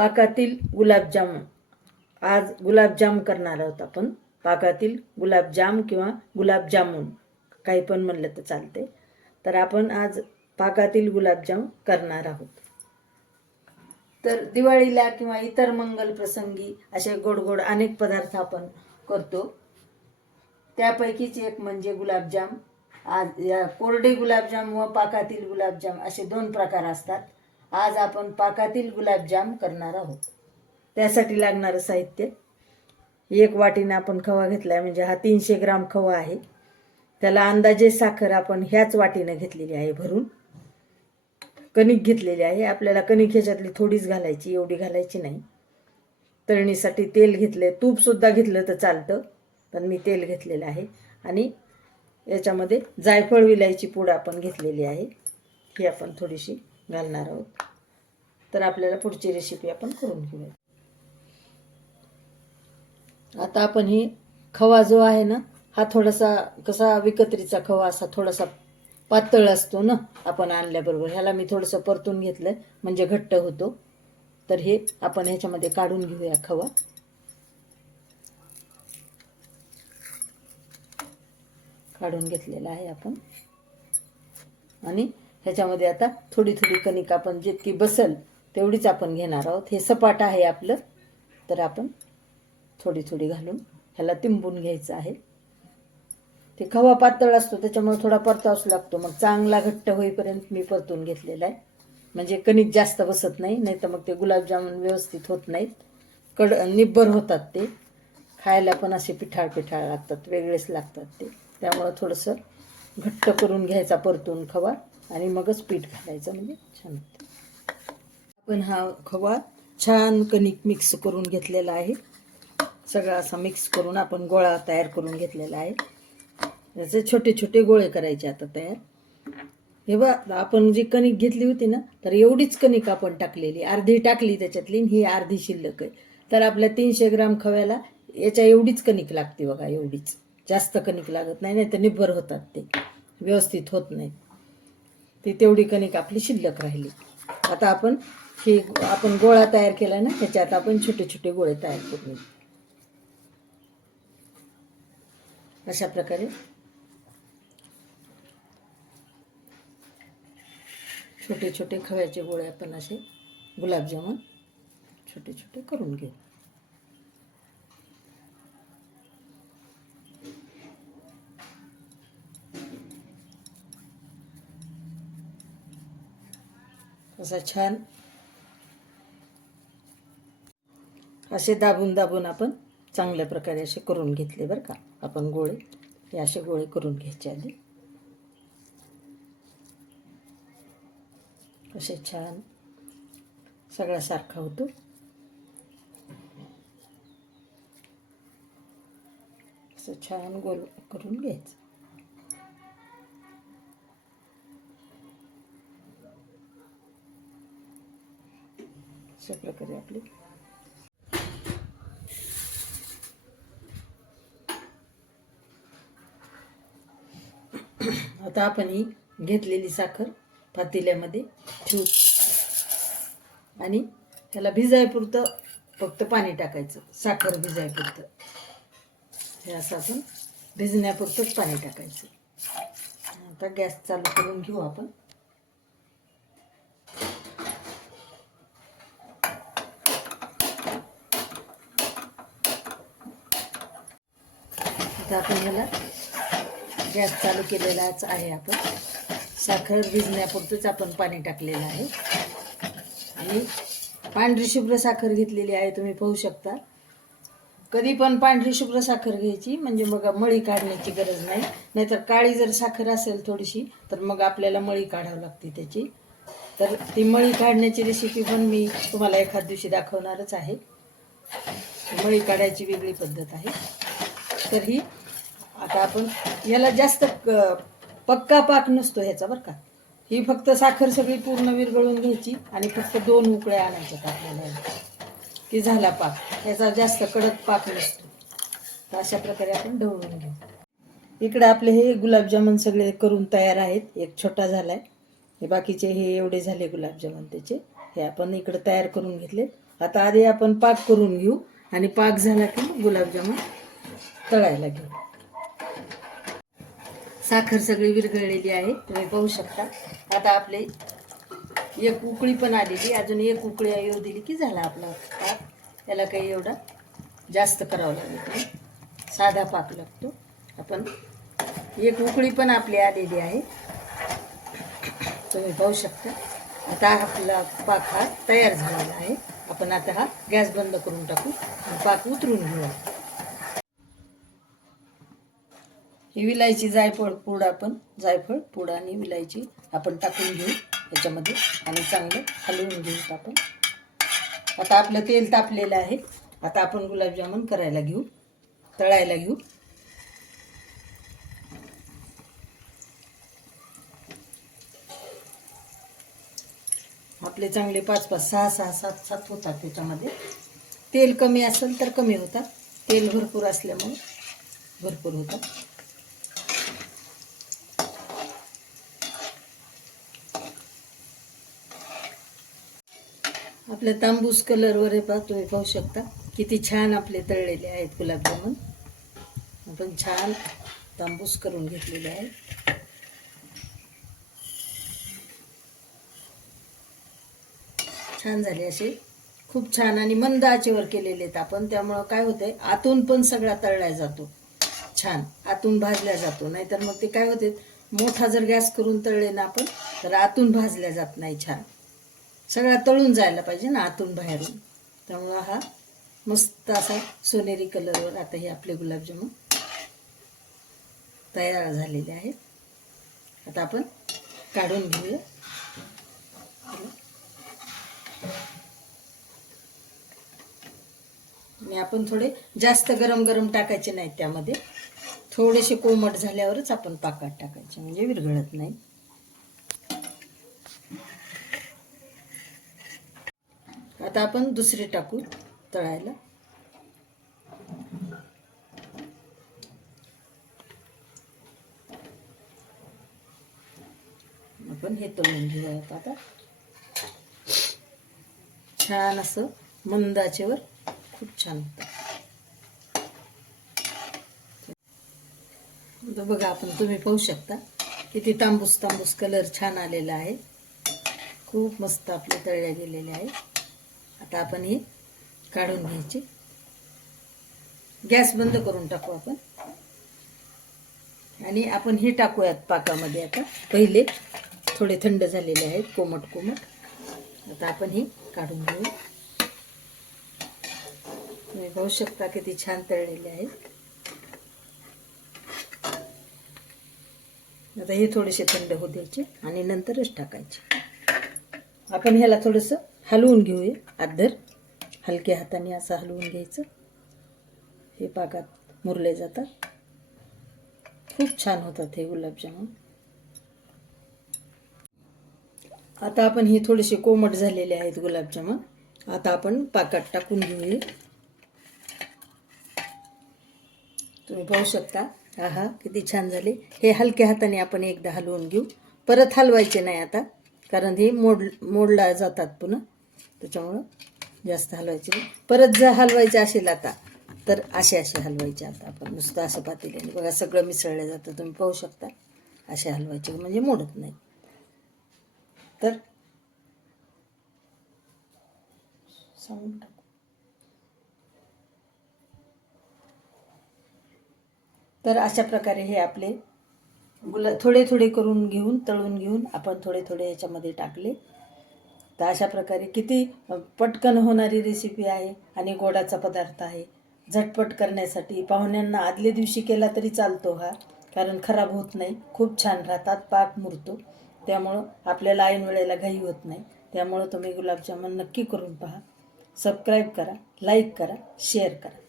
पाकातील गुलाबजाम. आज गुलाबजाम करणार आहोत आपण. पाकातील गुलाबजाम किंवा गुलाबजामुन. काही पण म्हणलं तर चालते तर आपण आज पाकातील गुलाबजाम करणार आहोत. तर दिवाळीला किंवा इतर मंगल प्रसंगी असे गोड गोड अनेक पदार्थ आपण करतो. त्यापैकीच एक म्हणजे गुलाबजाम. आज या कोरडे गुलाबजाम व पाकातील गुलाबजाम असे दोन प्रकार असतात. आज आपण पाकातील गुलाबजाम करणार आहोत. त्यासाठी लागणारं साहित्य. एक वाटीनं आपण खवा घेतला आहे म्हणजे हा तीनशे ग्राम खवा आहे. त्याला अंदाजे साखर आपण ह्याच वाटीनं घेतलेली आहे भरून. कणिक घेतलेली आहे. आपल्याला कणिक ह्याच्यातली थोडीच घालायची एवढी घालायची नाही. तळणीसाठी तेल घेतले तूपसुद्धा घेतलं तर चालतं पण मी तेल घेतलेलं आहे. आणि याच्यामध्ये जायफळ विलायची पूड आपण घेतलेली आहे. ही आपण थोडीशी घालणार आहोत. तर आपल्याला पुढची रेसिपी आपण करून घेऊया आता आपण ही खवा जो आहे ना हा थोडासा कसा विकत्रीचा खवा असा थोडासा पातळ असतो ना आपण आणल्याबरोबर. ह्याला मी थोडंसं परतून घेतलं म्हणजे घट्ट होतो. तर हे आपण ह्याच्यामध्ये काढून घेऊया खवा. काढून घेतलेला आहे आपण. आणि ह्याच्यामध्ये आता थोडी थोडी कणिक आपण जितकी बसल तेवढीच आपण घेणार आहोत. हे सपाट आहे आपलं. तर आपण थोडी थोडी घालून ह्याला तिंबून घ्यायचं आहे. ते खवा पातळ असतो त्याच्यामुळे थोडा परतावाच लागतो. मग चांगला घट्ट होईपर्यंत मी परतून घेतलेला आहे. म्हणजे कणिक जास्त बसत नाही नाही तर मग ते गुलाबजामुन व्यवस्थित होत नाहीत. कड निब्बर होतात ते. खायला पण असे पिठाळ पिठाळ लागतात वेगळेच लागतात ते. त्यामुळं थोडंसं घट्ट करून घ्यायचा परतून खवा. आणि मगच पीठ घालायचं म्हणजे छान होतं. आपण हा खवा छान कणिक मिक्स करून घेतलेला आहे. सगळा असा मिक्स करून आपण गोळा तयार करून घेतलेला आहे. त्याचे छोटे छोटे गोळे करायचे आता तयार. हे बा आपण जी कणिक घेतली होती ना तर एवढीच कणिक आपण टाकलेली. अर्धी टाकली त्याच्यातली ही अर्धी शिल्लक आहे. तर आपल्या तीनशे ग्राम खव्याला याच्या एवढीच कणिक लागते बघा एवढीच. जास्त कणिक लागत नाही नाही तर निब्बर होतात ते. व्यवस्थित होत नाहीत ती तेवढी कणिक आपली शिल्लक राहिली. आता आपण हे आपण गोळा तयार केला ना त्याच्यात आपण छोटे छोटे गोळे तयार करू. अशा प्रकारे. छोटे छोटे खव्याचे गोळे आपण असे गुलाबजामुन छोटे छोटे करून घेऊ. असा छान असे दाबून दाबून आपण चांगल्या प्रकारे असे करून घेतले बरं का. आपण गोळे हे असे गोळे करून घ्यायचे आधी. असे छान सगळा सारखा होतो. असं छान गोल करून घ्यायचं. अशा प्रकारे आपली. आता आपण ही घेतलेली साखर पातेल्यामध्ये ठेवू. आणि त्याला भिजायपुरतं फक्त पाणी टाकायचं. साखर भिजायपुरतं. हे असं आपण भिजण्यापुरतंच पाणी टाकायचं. आता गॅस चालू करून घेऊ आपण. आता आपण ह्याला गॅस चालू केलेलाच आहे आपण. साखर भिजण्यापुरतंच आपण पाणी टाकलेलं आहे. आणि पांढरी शुभ्र साखर घेतलेली आहे तुम्ही पाहू शकता. कधी पण पांढरी शुभ्र साखर घ्यायची म्हणजे मग मळी काढण्याची गरज नाही. नाहीतर काळी जर साखर असेल थोडीशी तर मग आपल्याला मळी काढावी लागते त्याची. तर ती मळी काढण्याची रेसिपी पण मी तुम्हाला एखाद दिवशी दाखवणारच आहे. मळी काढायची वेगळी पद्धत आहे. तर ही आता आपण याला जास्त क- पक्का पाक नसतो ह्याचा बरं का. ही फक्त साखर सगळी पूर्ण विरघळून घ्यायची आणि फक्त दोन उकळ्या आणायच्यात आपल्याला की झाला पाक. याचा जास्त कडक पाक नसतो. तर अशा प्रकारे आपण ढवळून घेऊ. इकडे आपले हे गुलाबजामुन सगळे करून तयार आहेत. एक छोटा झाला आहे हे बाकीचे हे एवढे झाले गुलाबजामुन त्याचे. हे आपण इकडे तयार करून घेतले. आता आधी आपण पाक करून घेऊ आणि पाक झाला की गुलाबजामुन तळायला घेऊ. साखर सगळी विरघळलेली आहे तुम्ही पाहू शकता. आता आपले एक उकळी पण आलेली अजून एक उकळी येऊ दिली की झाला आपला पाक त्याला काही एवढा जास्त करावं लागत साधा पाक लागतो. आपण एक उकळी पण आपली आलेली आहे. तुम्ही पाहू शकता. आता आपला पाक हा तयार झालेला आहे. आपण आता हा गॅस बंद करून टाकू आणि पाक उतरून घेऊ. ही विलायची जायफळ पूड आपण जायफळ पूड आणि विलायची आपण टाकून घेऊ याच्यामध्ये आणि चांगलं हलवून घेऊ आपण. आता आपलं तेल तापलेलं आहे. आता आपण गुलाबजामुन करायला घेऊ तळायला घेऊ. आपले चांगले पाच पाच सहा सहा सात सात होतात त्याच्यामध्ये. तेल कमी असेल तर कमी होतात. तेल भरपूर असल्यामुळे भरपूर होतात. आपल्या तांबूस कलरवर पहा तुम्ही पाहू शकता. किती छान आपले तळलेले आहेत गुलाबजामुन. आपण छान तांबूस करून घेतलेले आहे छान झाले असे. खूप छान आणि मंद आचेवर केलेले आहेत आपण. त्यामुळं काय होतंय आतून पण सगळा तळला जातो. छान. आतून भाजल्या जातो. नाहीतर मग ते काय होते मोठा जर गॅस करून तळले ना आपण तर आतून भाजल्या जात नाही छान. सगळा तळून जायला पाहिजे ना आतून बाहेरून. त्यामुळं हा मस्त असा सोनेरी कलरवर आता हे आपले गुलाबजामुन तयार झालेले आहेत. आता आपण काढून घेऊया. आणि आपण थोडे जास्त गरम गरम टाकायचे नाहीत त्यामध्ये. थोडेसे कोमट झाल्यावरच आपण पाकात टाकायचे म्हणजे विरघळत नाही. आता आपण दुसरे टाकू तळायला. आपण हे तळून घेऊयात आता. छान असं मंदाचेवर खूप छान होतं. बघा आपण तुम्ही पाहू शकता किती तांबूस तांबूस कलर छान आलेला आहे. खूप मस्त आपले तळल्या गेलेले आहे आता आपण हे काढून घ्यायचे. गॅस बंद करून टाकू आपण. आणि आपण हे टाकूयात पाकामध्ये आता. पहिले थोडे थंड झालेले आहेत कोमट कोमट. आता आपण हे काढून घेऊ. तुम्ही पाहू शकता किती छान तळलेले आहेत. आता हे थोडेसे थंड होऊ द्यायचे आणि नंतरच टाकायचे. आपण ह्याला थोडंसं हलवून घेऊया. आदर. हलक्या हाताने असं हलवून घ्यायचं. हे पाकात मुरले जातात. खूप छान होतात हे गुलाबजामुन. आता आपण हे थोडेसे कोमट झालेले आहेत गुलाबजामुन. आता आपण पाकात टाकून घेऊया. तुम्ही पाहू शकता. आहा किती छान झाले. हे हलक्या हाताने आपण एकदा हलवून घेऊ. परत हलवायचे नाही आता कारण हे मोड मोडला जातात पुन्हा. त्याच्यामुळं जास्त हलवायचे परत जर हलवायचे असेल आता तर असे असे हलवायचे आता आपण. नुसतं असं पातेल्याने बघा सगळं मिसळलं जातं. तुम्ही पाहू शकता. असे हलवायचे. म्हणजे मोडत नाही. तर सांगून टाकू. तर अशा प्रकारे हे आपले गुला थोडे थोडे करून घेऊन तळून घेऊन आपण थोडे थोडे याच्यामध्ये टाकले. तर अशा प्रकारे किती पटकन होणारी रेसिपी आहे आणि गोडाचा पदार्थ आहे. झटपट करण्यासाठी पाहुण्यांना आदल्या दिवशी केला तरी चालतो हा कारण खराब होत नाही. खूप छान राहतात पाक मुरतो. त्यामुळं आपल्याला ऐन वेळेला घाई होत नाही. त्यामुळं तुम्ही गुलाबजामुन नक्की करून पहा. सबस्क्राईब करा लाईक करा शेअर करा.